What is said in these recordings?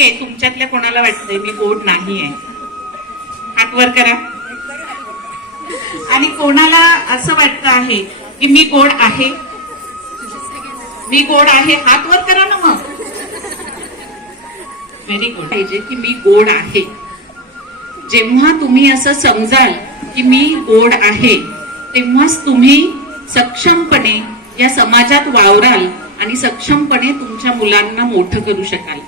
नाहीये तुमच्यातल्या कोणाला वाटतंय मी गोड नाहीये. हात वर करा. आणि कोणाला असं वाटतं आहे की मी गोड आहे? मी गोड आहे हात वर करा ना मग. व्हेरी गुड पाहिजे की मी गोड आहे. जेव्हा तुम्ही असं समजाल की मी गोड आहे तेव्हाच तुम्ही सक्षमपणे या समाजात वावराल आणि सक्षमपणे तुमच्या मुलांना मोठं करू शकाल.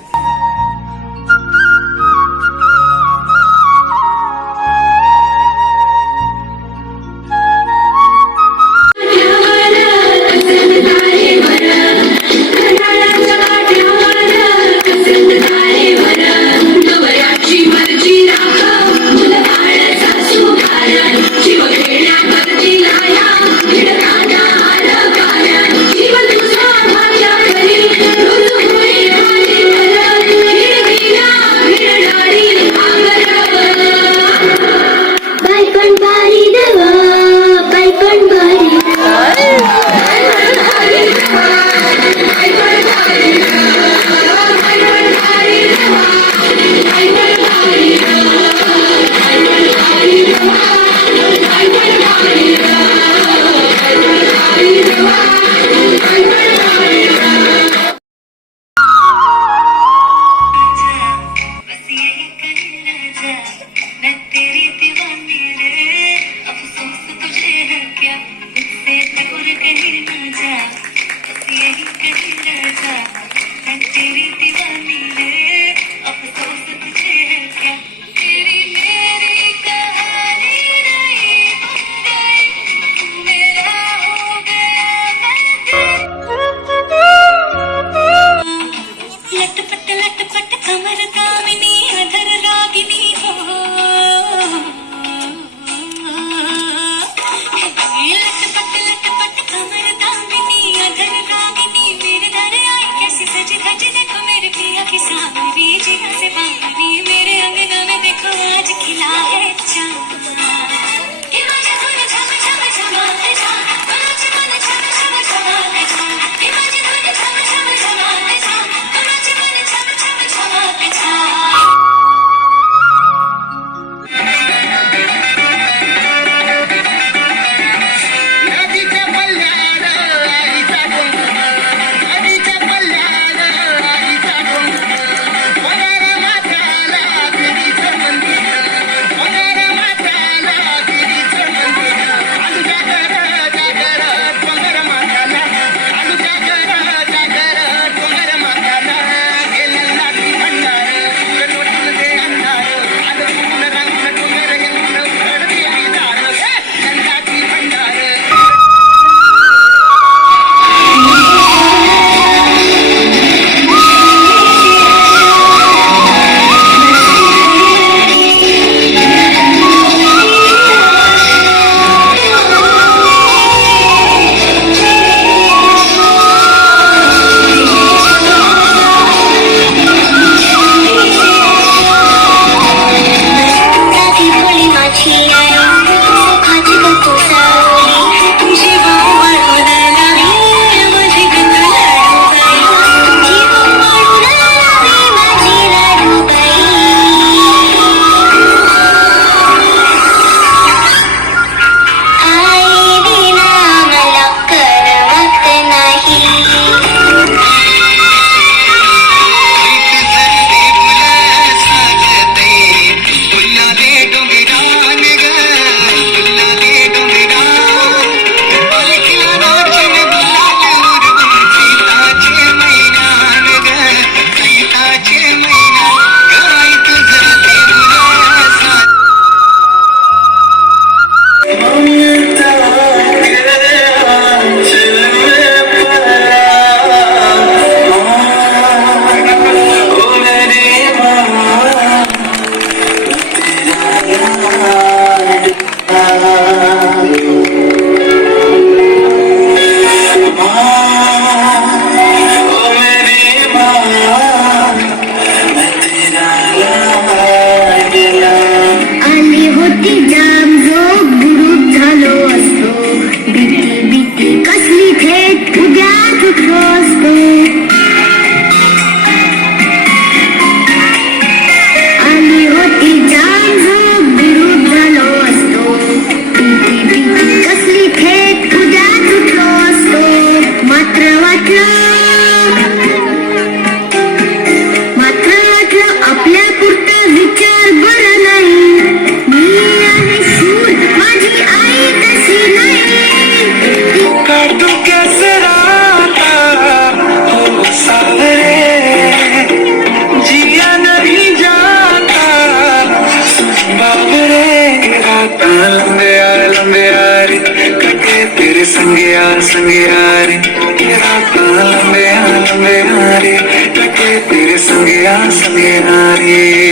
संगिया संगिया रे ये रात लंबे लंबे रे कटे तेरे संगिया संगिया रे